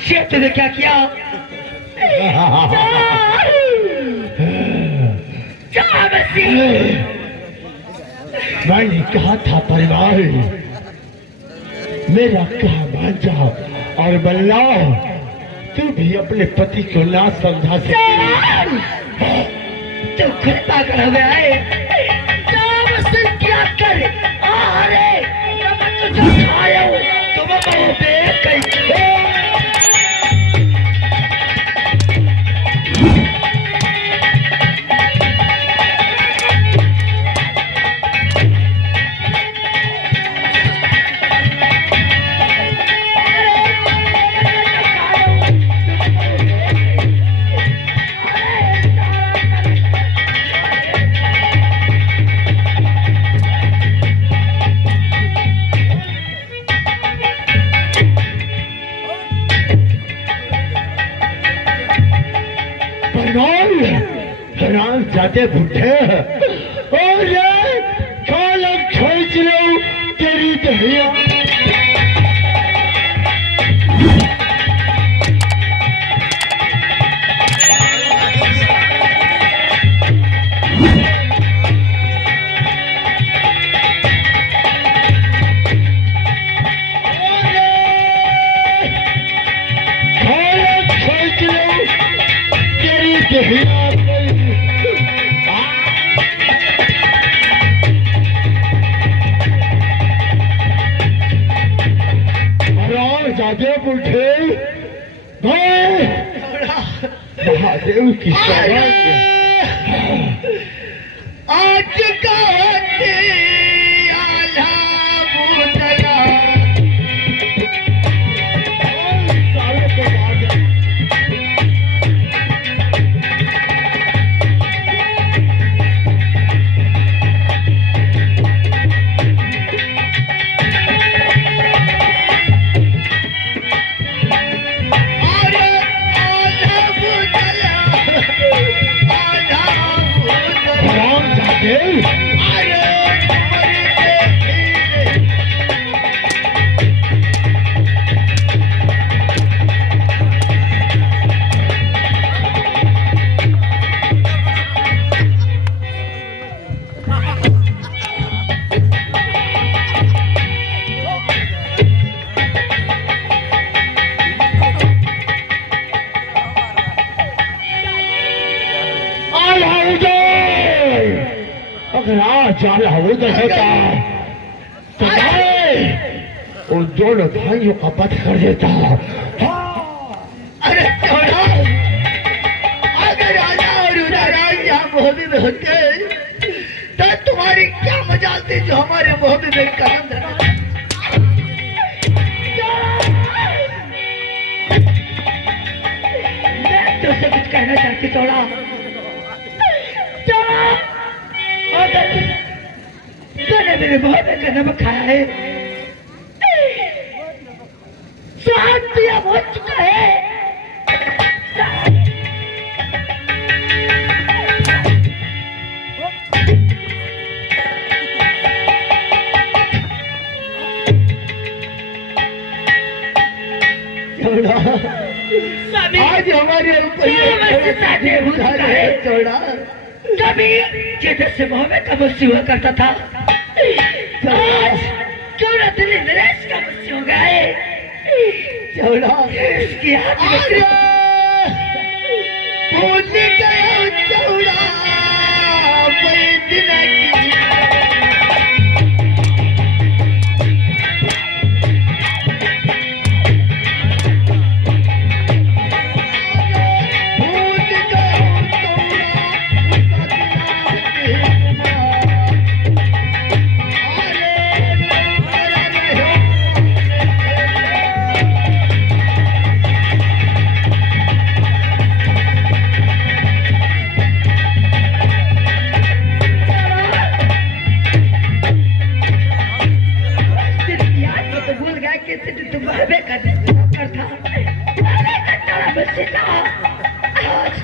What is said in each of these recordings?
शेर तूने क्या किया? मैंने कहा था परिवार मेरा कहा मान जाओ और बल्ला तू भी अपने पति को ना समझा सकती। तू खुद पागल हो गया है। क्या कर अरे तुझे खाया तुम जाते बुढ़े और खालक खोज लो तेरी दहिया। खालक खोज लो तेरी दहिया। महादेव उठे महादेव की आज का उन दोनों भाइयों का पथ कर देता। अरे अगर राजा और उदाराज यहाँ मोहबी में होते तो तुम्हारी क्या मजाल थी जो हमारे मोहबी में कदम धरा। मैं तुझसे कुछ कहना चाहती थोड़ा तूने मेरे मोहबी का नमक खाया है, स्वाद पिया हो चुका है। आज हमारे ऊपर चौड़ा कभी जिधर से मोह में कबूसी हुआ करता था आज क्यों न दिल्ली नरेश का बच्चे हो गए। चौड़ा इसकी भूल गया चौड़ा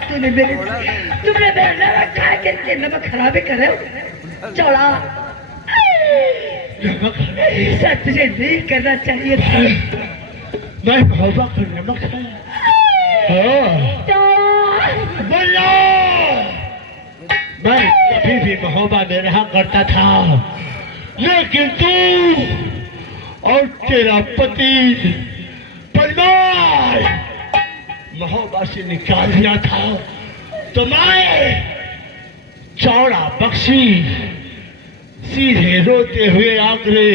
तुमने मेरा नमक खा के नमक खराबी करे चौड़ा तुझे नहीं करना चाहिए था। मैं महोबा का नमक है। बल्ला, मैं कभी भी महोबा में रहा करता था, लेकिन तू और तेरा पति परिवार महोबा से निकाल दिया था, तो मैं चौड़ा बख्शी सीधे रोते हुए आगरे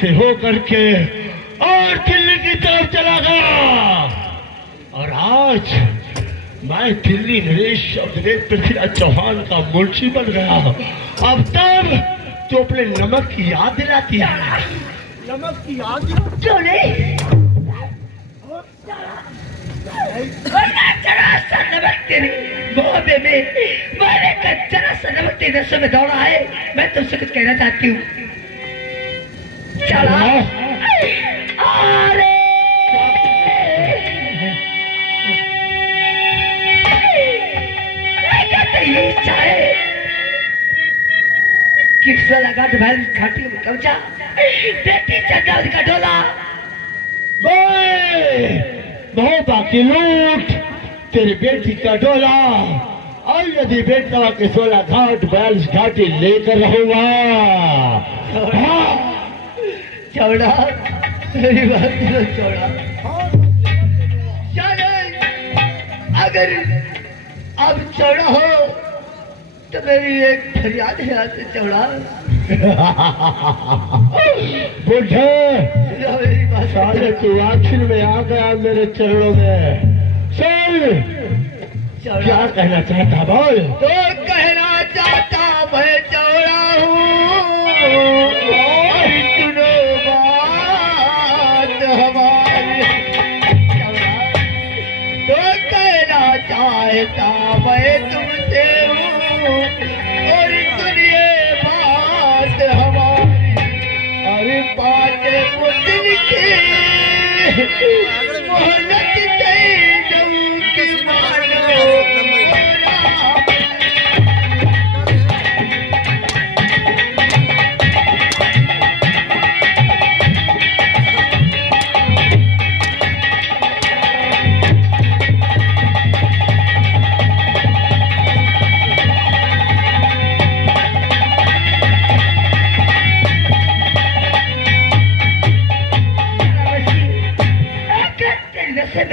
से होकर के और दिल्ली की तरफ चला गया। और आज मैं दिल्ली नरेश शब्दरेज पृथ्वीराज चौहान का मुंशी बन गया। अब तब तो अपने नमक की याद दिलाती है। नमक की याद मोहब्बे में मैंने जरा सा नमक तेरे नशे में दौड़ा है। मैं तुमसे कुछ कहना चाहती हूँ। चला अरे चाहे किसला लगा तो भाई घाटी में कब्जा बेटी चंदा का डोला महोबा की लूट, तेरी बेटी का डोला, और यदि बेटवा के 16 घाट 42 घाटी लेकर रहूंगा। चौड़ा मेरी बात सुनो चौड़ा, अगर अब चौड़ा हो तो मेरी एक फरियाद है आपसे चौड़ा। बुढ़े साले तू आखिर में आ गया मेरे चरणों में। सुन क्या कहना चाहता बोल। तो कहना चाहता मैं चौड़ा हूँ, सुनो बात हमारी। तो कहना चाहता मैं तुमसे हूँ और सुनिए बात हमारी। अरे 5 दिन की मोहलत दे दूँ कि मानो।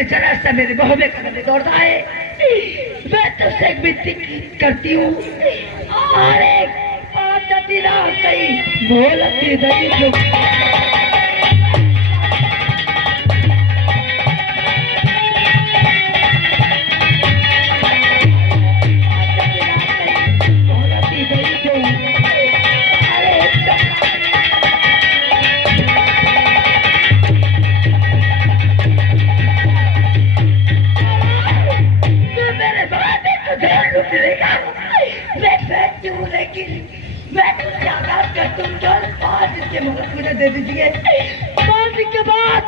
जरा सा मेरे मोहब्बे का नजर दौड़ता है। मैं तुझसे एक विनती करती हूँ और एक आदती ना कहीं बोलती नहीं दे दीजिए। 5 दिन के बाद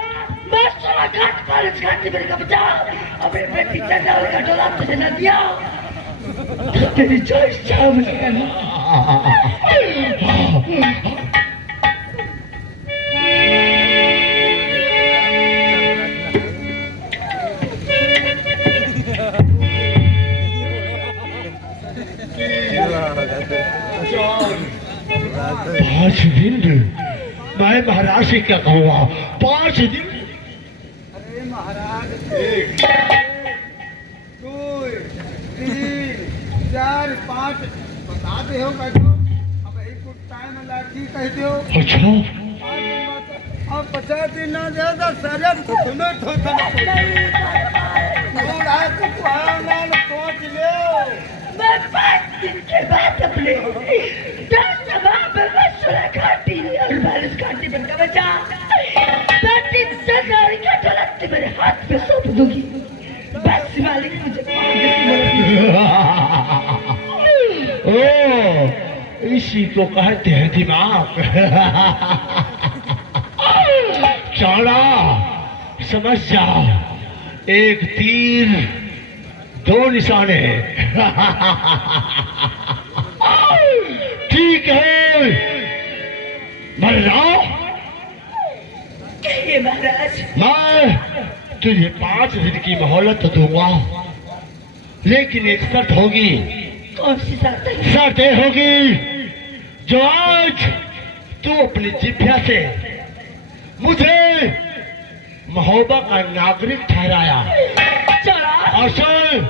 मैं 16 घाट पर इस घाट से मेरे का बचा अपने बेटी चंदा का डोला तुझे न दिया तो तेरी चॉइस क्या मुझे मैं महाराज से क्या कहूँगा। 5 दिन। अरे महाराज 1 2 3 4 5 बताते हो कहते हो। अब एक कुछ टाइम लगी कहते हो। अच्छा अब 50 दिन ना ज्यादा सारे थोथने सोच ले। मैं 5 दिन के बाद अपने 10 घाटी और 42 घाटी बनकर बचा बेटी चंदा का डोला मेरे हाथ में सौंप दूंगी। बस मालिक मुझे 5 दिन ओ इसी को कहते हैं दिमाग। चौड़ा समझ जा, 1 तीर 2 निशाने। ठीक है मल्ला, कहिए महाराज। मैं तुझे 5 दिन की मोहलत दूंगा, लेकिन एक शर्त होगी। कौन सी शर्त है? शर्त ये होगी, जो आज तू अपनी जिभ्या से मुझे महोबा का नागरिक ठहराया। चौड़ा, और सुन,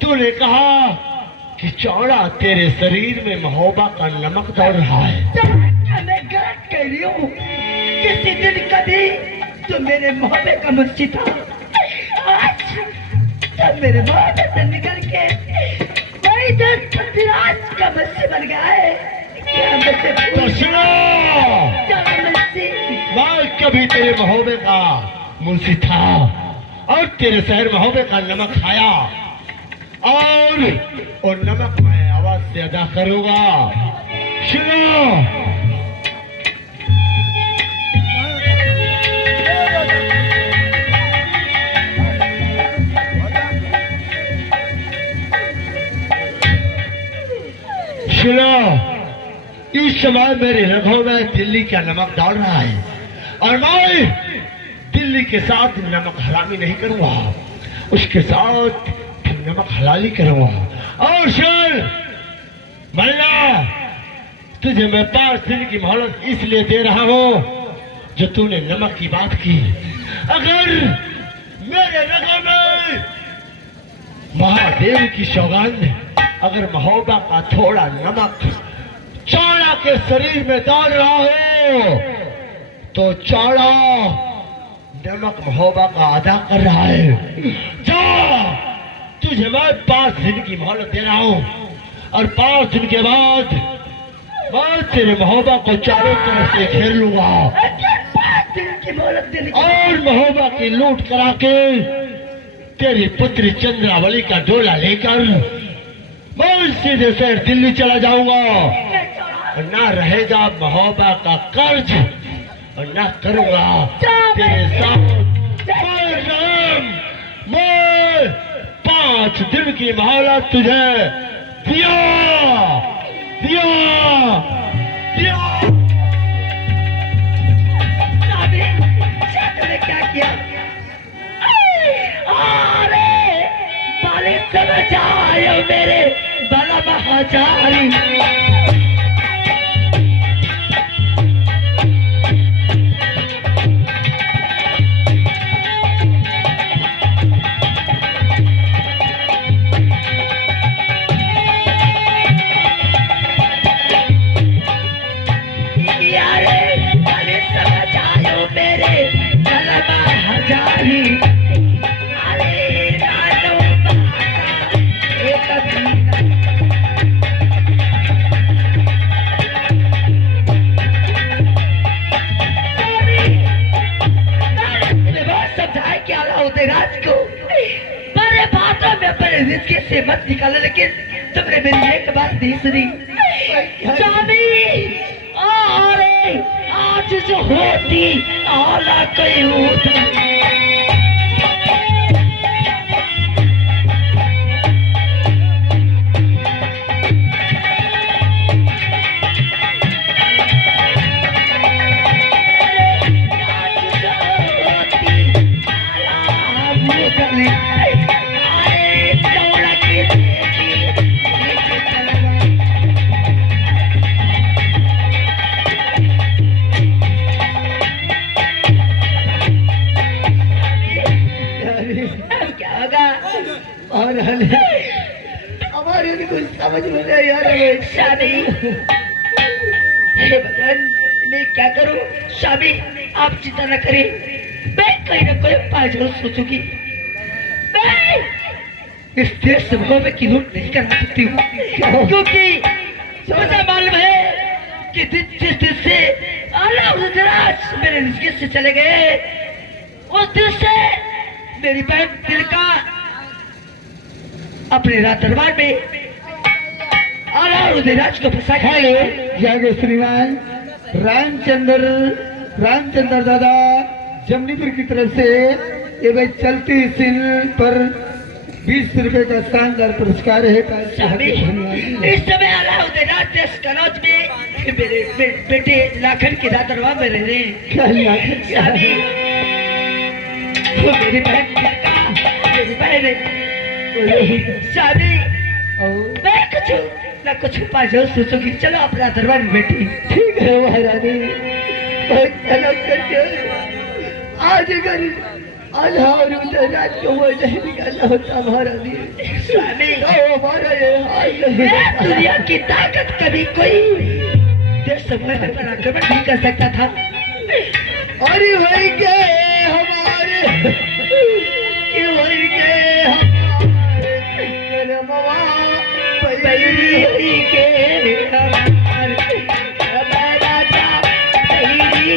तूने कहा कि चौड़ा तेरे शरीर में महोबा का नमक दौड़ रहा है। क्या मैं गलत कह रही हूँ? किसी दिन कभी तो मेरे मोहब्बत का मुंशी था, आज तो मेरे मोहब्बत से निकल के वही दस पतिराज का मुंशी बन गया है। क्या मुझसे तो सुनो, चौड़ा मुंशी, मैं कभी तेरे महोबे का मुंशी था और तेरे शहर महोबे का नमक खाया, और वो नमक मैं आवाज से अदा करूंगा। सुनो, सुनो, इस समय मेरे रगों में दिल्ली का नमक डाल रहा है, और मैं दिल्ली के साथ नमक हरामी नहीं करूंगा, उसके साथ नमक हलाली करूंगा। और सुन मल्ला, तुझे मैं 5 दिन की मोहलत इसलिए दे रहा हूं जो तूने नमक की बात की। अगर मेरे रगों में महादेव की सौगंध, अगर महोबा का थोड़ा नमक चौड़ा के शरीर में डाल रहा हो, तो चौड़ा नमक महोबा का अदा कर रहा है। जा, तुझे मैं 5 दिन की मोहलत दे रहा हूं, और 5 दिन के बाद मैं तेरे महोबा को चारों तरफ से घेर लूंगा, 5 दिन की मोहलत देने की। और महोबा की लूट करा के तेरी पुत्री चंद्रावली का डोला लेकर मैं सीधे शहर दिल्ली चला जाऊंगा, और ना रहेगा महोबा का कर्ज, और ना करूंगा तेरे साथ बलराम। मैं 5 दिन की मोहलत तुझे दिया दिया दिया। तूने क्या किया? अरे बाले समझ आयो मेरे बाला महाचारी। रिश्ते से मत निकालो, लेकिन तुमने मेरी एक बात नहीं सुनी। स्वामी, अरे आज जो होती आला कोई होता। हमारे भी कुछ समझ में नहीं आ रहा है। शादी, हे भगवान, मैं क्या करूं? शादी, आप चिंता न करें, मैं कहीं ना कोई उपाय जरूर सोचूंगी। मैं इस देश से भगवान की लूट नहीं करना सकती हूँ, क्योंकि मुझे मालूम है कि जिस दिन से अल्लाह मेरे रिश्ते से चले गए, उस दिन से मेरी बहन दिल का अपने राज दरबार में राज को फंसा। हेलो जागे श्रीमान रामचंद्र दादा जमनीपुर की तरफ से ये भाई चलती सिल पर 20 रुपए का शानदार पुरस्कार है। इस समय अलाउद्दीन राज देश कनौज में बेटे लाखन की दातरवा में रह रहे क्या लाखन क्या शादी है? वो मेरी बहन मेरी बहन है शादी मैं कुछ पाजो सोचूंगी चलो अपना दरबार में बैठी ठीक है महारानी। बहुत अलग करके आज अगर आधार उधर रात को वो नहीं निकालना होता महारानी, स्वामी तो हमारा ये हाल नहीं मैं होता। दुनिया की ताकत कभी कोई देश समय पर आक्रमण नहीं कर सकता था। अरे वही के हमारे कि वही के हमारे करमवा पैरी हरी के हमारे राजा पैरी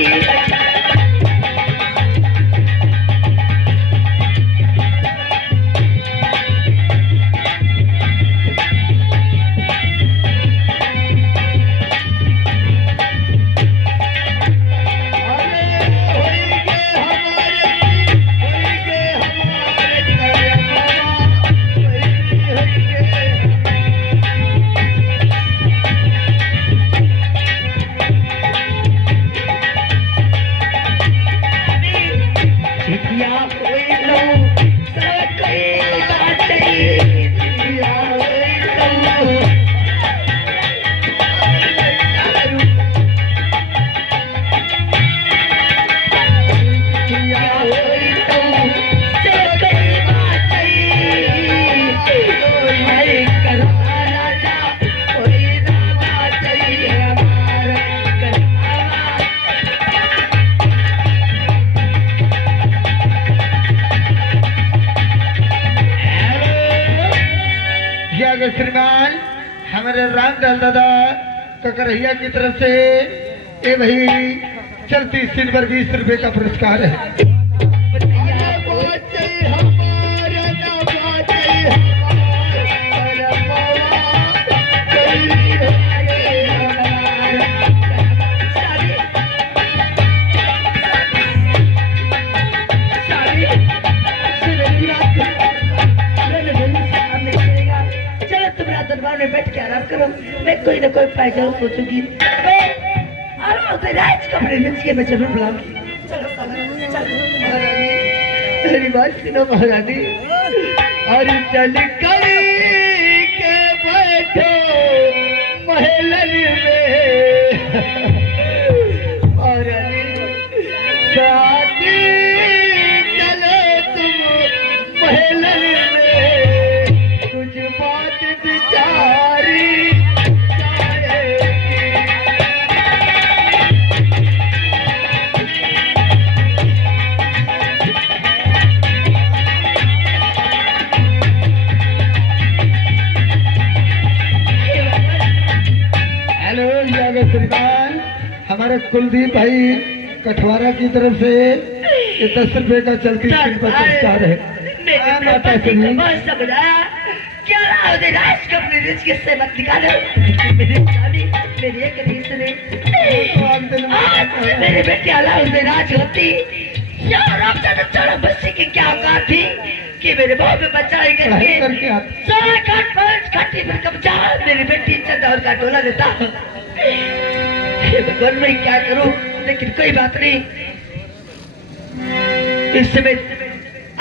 अच्छा श्रीमान हमारे रामलाल दादा ककरहिया की तरफ से ये भाई चलती सिल्वर 20 रुपए का पुरस्कार है। दरबार में बैठ के आराम करो, मैं कोई ना कोई पैसा सोचूंगी। राज कपड़े के मैं जरूर बुलाऊंगी। मेरी बात सुनो महारानी, और चल कर के बैठो महलन में और साथी चलो तुम महलन में, कुछ बात बिचारी श्रीमान हमारे कुलदीप भाई कठवारा की तरफ से ये 10 रुपए का चलती पुरस्कार है। मेरे बेटे अलाउद्दीन होती बच्चे की क्या औकात थी कि मेरे बाप में बचाई करके खाटी पर कब्जा मेरी बेटी चंदौर का टोला देता। भगवान मैं क्या करूं, लेकिन कोई बात नहीं। इस समय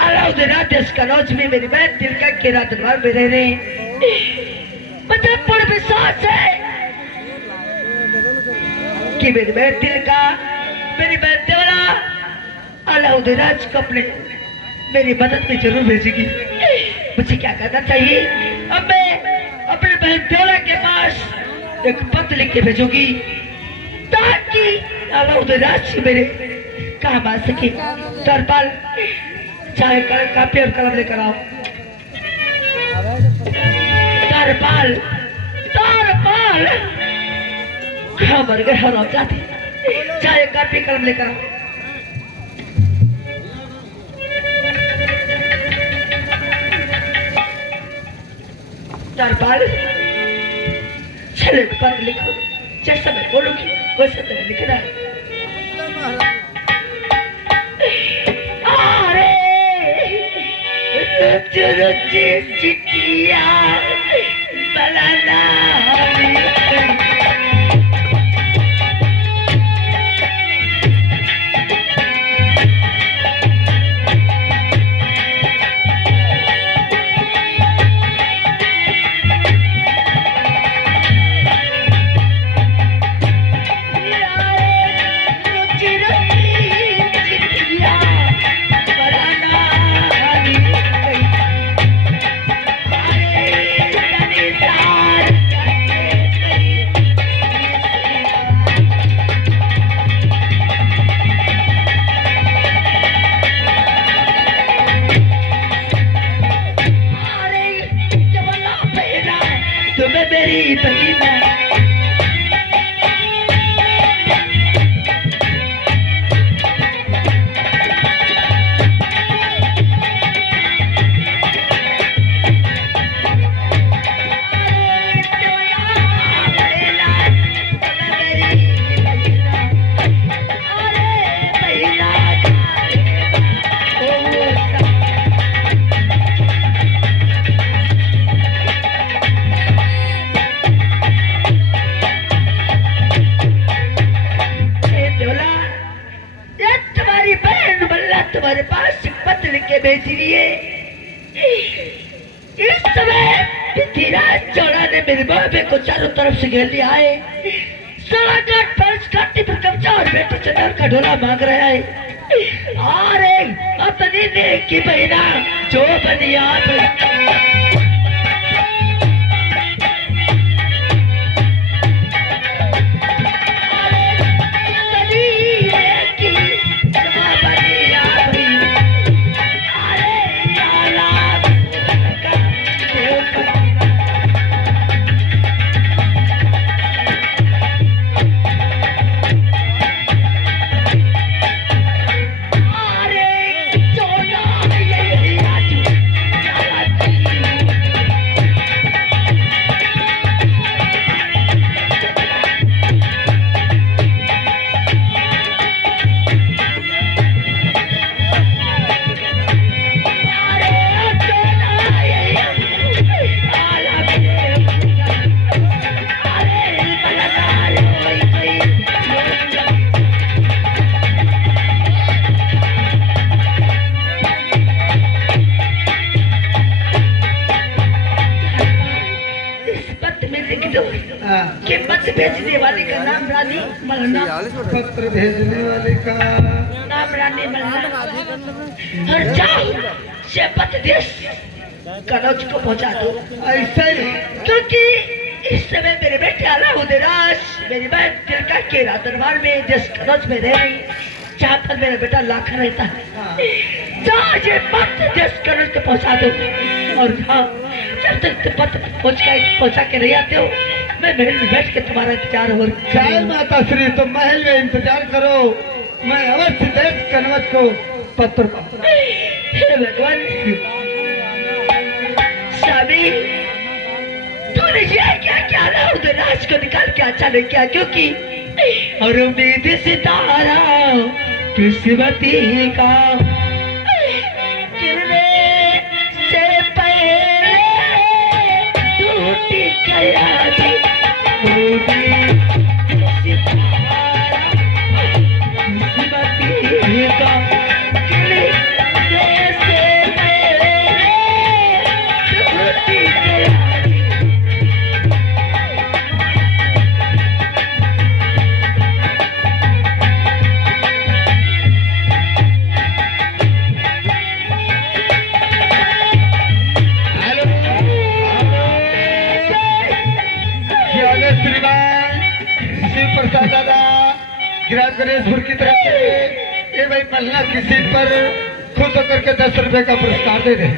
अलाउद्दीन देश का नौज में मेरी बहन तिलका के रात दरबार में रह रहे मुझे पूर्ण विश्वास है कि मेरी बहन तिलका मेरी बहन देवला अलाउद्दीन को अपने मेरी मदद में जरूर भेजेगी। मुझे क्या करना चाहिए, अब मैं अपने बहन देवला के पास एक पत्र लिख के भेजूंगी ताकि अलाउद्दीन मेरे काम आ सके। तरपाल चाहे कापी और कलम लेकर आओ। तरपाल तरपाल हाँ मर गए हम जाते, चाहे कापी कलम लेकर आओ। तरपाल चले पत्र लिखो, जैसा मैं बोलूंगी वैसा तुम्हें लिखना है। रुचि चिट्ठिया बनाना पत्र लिख के भेज दिए। इस समय पृथ्वीराज चौड़ा ने मेरे बाबे को चारों तरफ से घेर लिया है। सड़क फर्श काटने पर कब्जा और बेटे चंदर का ढोला मांग रहा है। अरे अपनी नेक की बहना जो बनी आप के पत्र भेजने वाले का नाम रानी मलना, पत्र भेजने वाले का नाम रानी मलना, और जाओ से पत्र देश कनौज को पहुंचा दो। ऐसा ही क्योंकि इस समय मेरे बेटे अलाउद्दीन मेरी बहन तिलका के दरबार में देश कनौज में रह रही, जहाँ पर मेरा बेटा लाखा रहता है। जाओ ये पत्र देश कनौज को पहुंचा दो। और हाँ, जब तक पत्र पहुंचा के नहीं आते हो, मैं महल में बैठ के तुम्हारा इंतजार हो रहा जय माता श्री। तुम महल में इंतजार करो, मैं अवश्य देश कनवत को पत्र। हे भगवान स्वामी, तूने ये क्या क्या अलाउद्दीन को निकाल के अच्छा नहीं किया, क्योंकि और उम्मीद सितारा किस्मती का गिरने से पहले टूट गया जी। गणेशपुर की तरफ से ये भाई मल्ला की सीट पर खुश होकर के 10 रुपए का पुरस्कार दे दे।